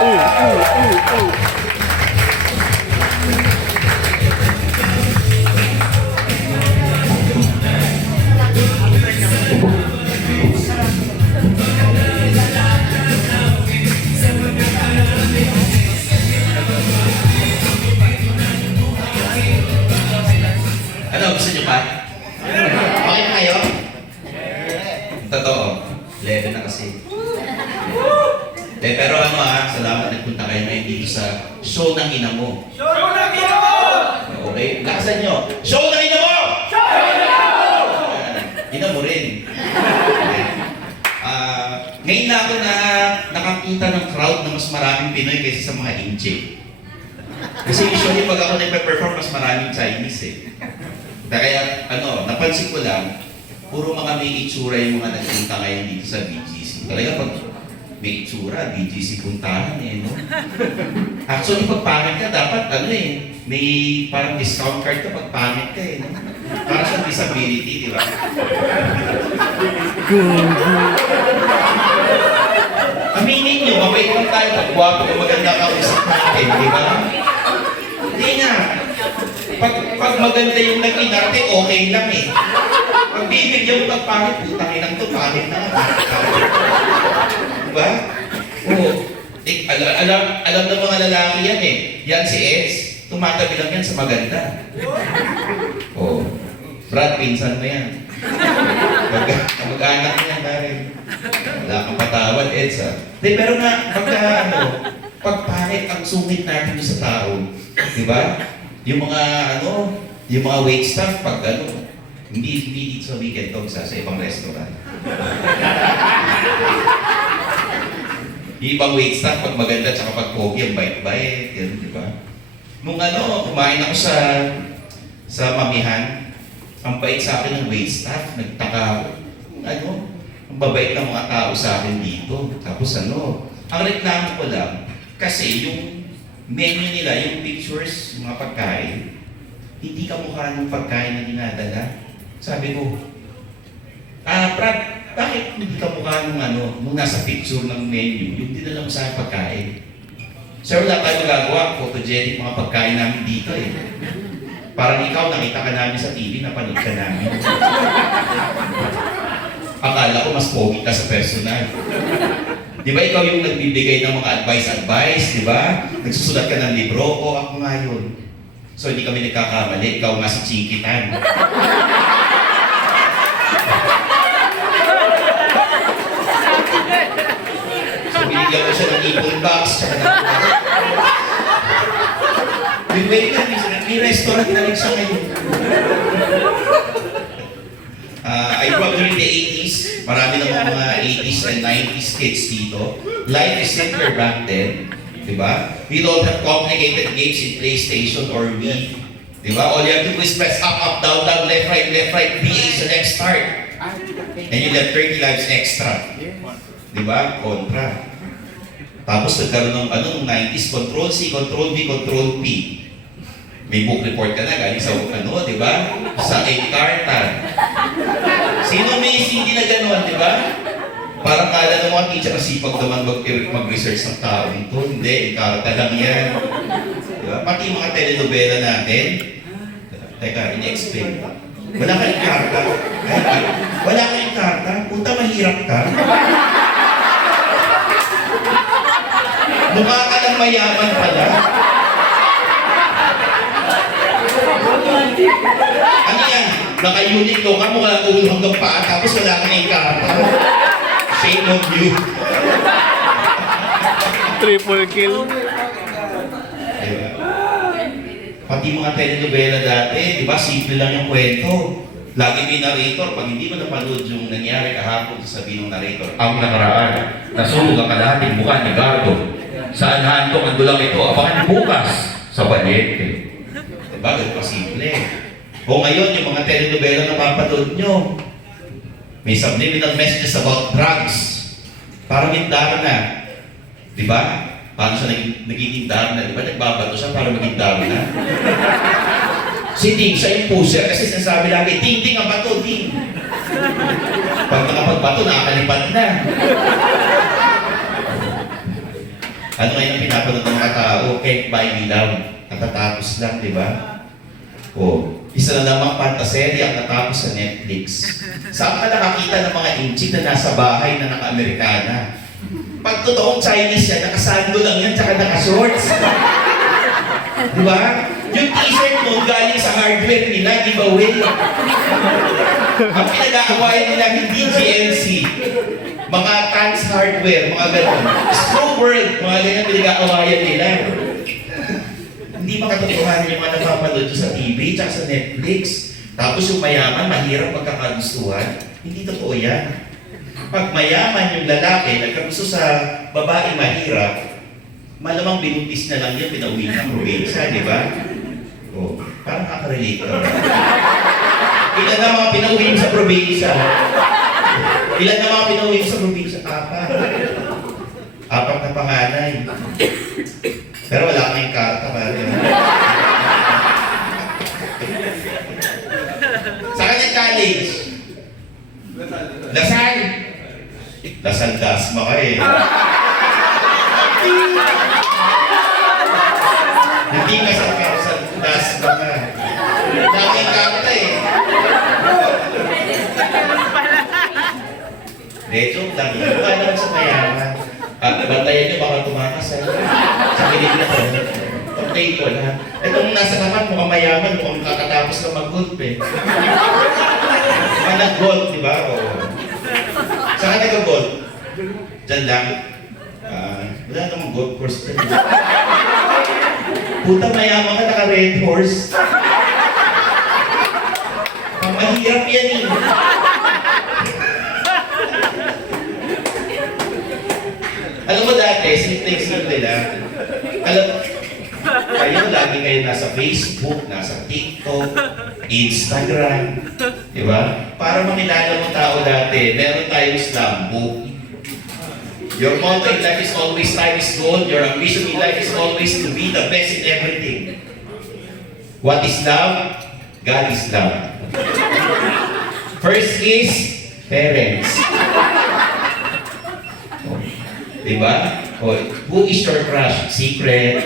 Ano, gusto niyo pa? Okay na kayo? Totoo. Leve na kasi. Pero ano salamat nagpunta kayo ngayon dito sa show ng ina mo. Show ng ina mo! Okay, lakasan nyo. Show ng ina mo! Show ng ina mo! Ina mo rin. Ngayon na ako na nakakita ng crowd na mas maraming Pinoy kaysa sa mga Inche. Kasi usually pag ako nagpe-perform, mas maraming Chinese eh. Kaya napansin ko lang, puro mga may itsura yung mga nagpunta ngayon dito sa BGC. Talaga pag may itsura, BGC puntahan eh, no? Actually, pag pangit ka, dapat may parang discount card ka pag pangit ka eh, no? Para sa disability, di ba? Aminin nyo, mabait lang tayo pag guwapo o maganda ka usap natin, di ba? Hindi nga. Pag maganda yung nag-inarte, okay lang eh. Pag bibigyan mo pag pangit, putangin lang ito, pangit na nga. Diba? Oo. Alam ng mga lalaki yan eh. Yan si Eds, tumatabi lang yan sa maganda. Oo. Brad, pinsan mo yan. Mag-anak mo yan, Darren. Wala kang patawad, Eds ha. Pero nga, pag pangit ang sungit natin sa tao, di ba? Yung mga wait staff, pag hindi dito sa weekend to, sa ibang restaurant. Yung ibang wait staff, pag maganda, tsaka pag pogi, ang bait-bait, yan, di ba? Nung kumain ako sa mamihan, ang bait sa akin ng wait staff, nagtaka ako, ang babait ng mga tao sa akin dito. Tapos ang reklamo ko lang, kasi yung menu nila, yung pictures, yung mga pagkain, hindi kamukha ng pagkain na dinadala. Sabi ko, Brad, bakit hindi kamukha nung nasa picture ng menu, yung dinala mo sa akin pagkain? Sir, wala tayo magagawa, photogenic mga pagkain namin dito eh. Parang ikaw, nakita ka namin sa TV, napanood ka namin. Akala ko mas pogi ka sa personal. Di ba ikaw yung nagbibigay ng mga advice, di ba? Nagsusulat ka ng libro, o ako nga yun. So hindi kami nagkakamali, ikaw nga si Chinkitan. So binigyan ko siya ng ipon box. May restaurant na rin siya ngayon. I grew up during the 80s. Marami ng mga 80s and 90s kids dito. Life is simpler back then. Diba? We don't have complicated games in PlayStation or Wii. Diba? All you have to do is press up, down, left, right, BA, select, start. And you have 30 lives extra. Diba? Contra. Tapos nagkaroon ng 90s, Control C, Control V, Control P. May book report ka na, galing sa di ba? Sa Encarta. Sino may hindi na gano'n, di ba? Parang kala ng mga teacher na sipag naman mag-research ng tao ito. Hindi, Encarta lang yan. Di ba? Pati yung mga telenovela natin. Teka, in-explain. Wala ka Encarta. Wala ka Encarta? Punta mahirap ka. Mukha ka lang mayaman pala. Ano yan? Naka-unit ka mo ka ulo hanggang paa, tapos wala ka na Encarta. Shame on you. Triple kill. Diba? Pati mga telenovela dati, di ba, simple lang yung kwento. Lagi may narrator. Pag hindi mo napanood yung nangyari kahapon, sasabihin ng narrator, ang nakaraan, nasunog ang kalahating mukha ni Gardo. Saan handong ang dulang ito? Abangan bukas sa Balete. Diba? Ganun pa simple. O ngayon, yung mga telenovela na papanood nyo, may subliminal messages about drugs. Parang indara na. Diba? Paano siya nagiging dara na? Diba nagbabato siya para maging dara na? Si Ting, siya yung pusher kasi sinasabi lagi, Ting, Ting ang bato, Ting. Pag nakapagbato, nakakalipad na. Ano ngayon ang pinapanood ng mga tao? Can't Buy Me Love. Natatapos lang, di ba? O, isa na namang pantaserya ang natapos sa Netflix. Saan ka nakakita ng mga inchik na nasa bahay na naka-Amerikana? Pag totoong Chinese yan, nakasando lang yan, tsaka naka-shorts. Di ba? Yung t-shirt mo galing sa hardware nila, giveaway. Ang pinag-aawayan nila hindi GNC. Mga Tans Hardware, mga gano'n. Screw World, mga ganyan pinag-aawayan nila. Hindi makatotohanan yung mga napapanood nyo sa TV tsaka sa Netflix. Tapos yung mayaman, mahirap magkakagustuhan. Hindi totoo yan. Pag mayaman yung lalaki, nagkagusto sa babae mahirap, malamang binuntis na lang yan, pinauwi ng probinsya, di ba? O, parang kakarelate ka. Ilan na mga pinauwi mo sa probinsya? Ilan na mga pinauwi mo sa probinsya? Apat na panganay. Pero wala kang karta, pare. Sa kanyang college? Lasal. Lasal Dasma ka eh. Hindi ka sa Dasma ka. Daming karta eh. Joke lang. Mukha naman sa mayaman. Bantayan niyo baka tumakas sa kilig na to. Update ko lahat. Itong nasa naman mukhang mayaman, mukhang kakatapos na mag-golf eh. Nag-golf, di ba? Oo. Saan ka nag-golf? Diyan lang. Wala namang golf course dyan. Puta mayaman ka, naka-red horse. Mahirap yan eh. Alam mo dati, simple lang. Alam, kayo lagi kayo nasa Facebook, nasa TikTok, Instagram, di ba? Para makilala mo tao dati, meron tayong slam book. Your motto in life is always time is gold. Your ambition in life is always to be the best in everything. What is love? God is love. First is parents. Diba? O, who is your crush? Secret.